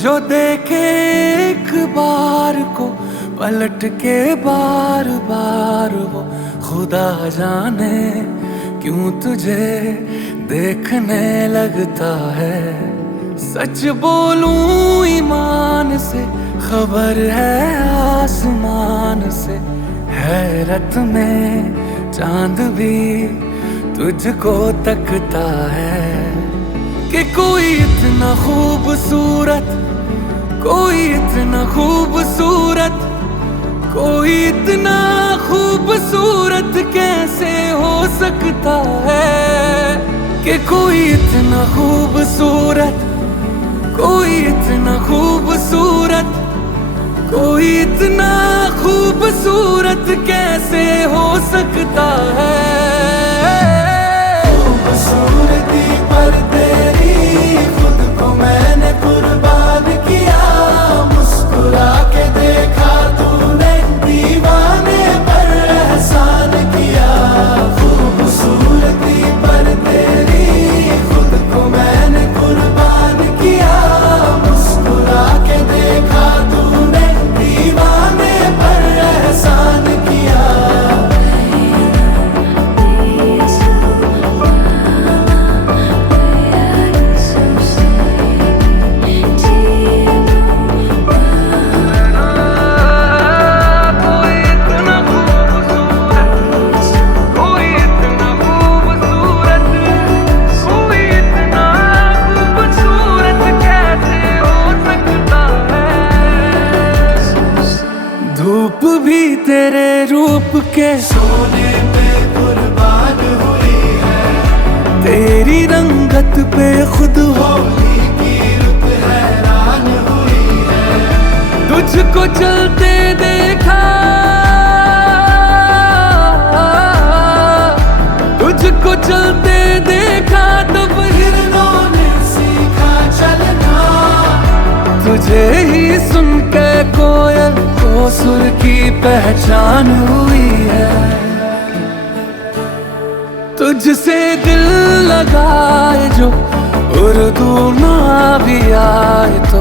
जो देखे एक बार को पलट के बार बार वो खुदा जाने क्यों तुझे देखने लगता है। सच बोलूं ईमान से खबर है आसमान से, हैरत में चांद भी तुझको तकता है कि कोई इतना खूबसूरत, कोई इतना खूबसूरत, कोई इतना खूबसूरत कैसे हो सकता है कि कोई इतना खूबसूरत, कोई इतना खूबसूरत, कोई इतना खूबसूरत कैसे हो सकता है। खूबसूरती पर तेरी खुद को मैंने कुर्बान किया, मुस्कुरा के देखा तूने दीवाने पर एहसान किया। खूबसूरती पर तेरी खुद को मैंने कुर्बान किया, मुस्कुरा के देखा तूने दीवाने पर एहसान किया। धूप भी तेरे रूप के सोने पे कुर्बान हुई है, तेरी रंगत पे खुद होली की रुत हैरान हुई है। तुझको चलते देखा, तुझको चलते देखा तब हिरणों ने सीखा चलना, तुझे ही सुन के कोयल को सुर की पहचान हुई है। तुझसे दिल लगाए जो उर्दू ना भी आए तो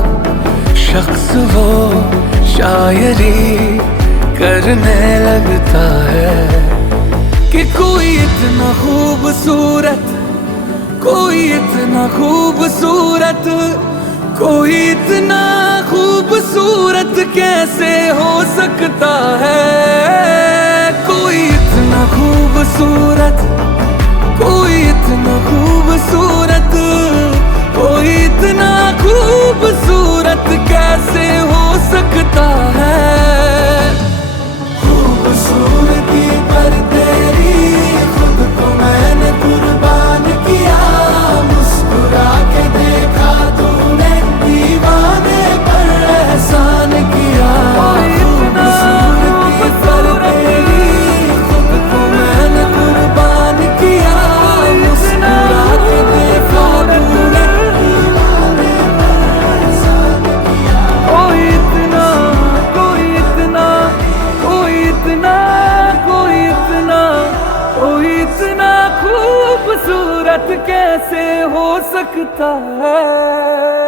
शख्स वो शायरी करने लगता है कि कोई इतना खूबसूरत, कोई इतना खूबसूरत, कोई इतना खूबसूरत कैसे हो सकता है। कोई इतना खूबसूरत, कोई इतना खूबसूरत, कोई इतना खूबसूरत कैसे हो सकता है। खूबसूरती पर तेरी खुद को मैंने कुर्बान किया, मुस्कुरा के देखा तूने दीवाने पर एहसान किया। खूबसूरती पर तेरी खुद को मैंने कुर्बान किया, मुस्कुरा के देखा तूने दीवाने पर एहसान किया। कोई इतना, कोई इतना, कोई इतना, कोई इतना, कोई इतना खूबसूरत कैसे हो सकता है।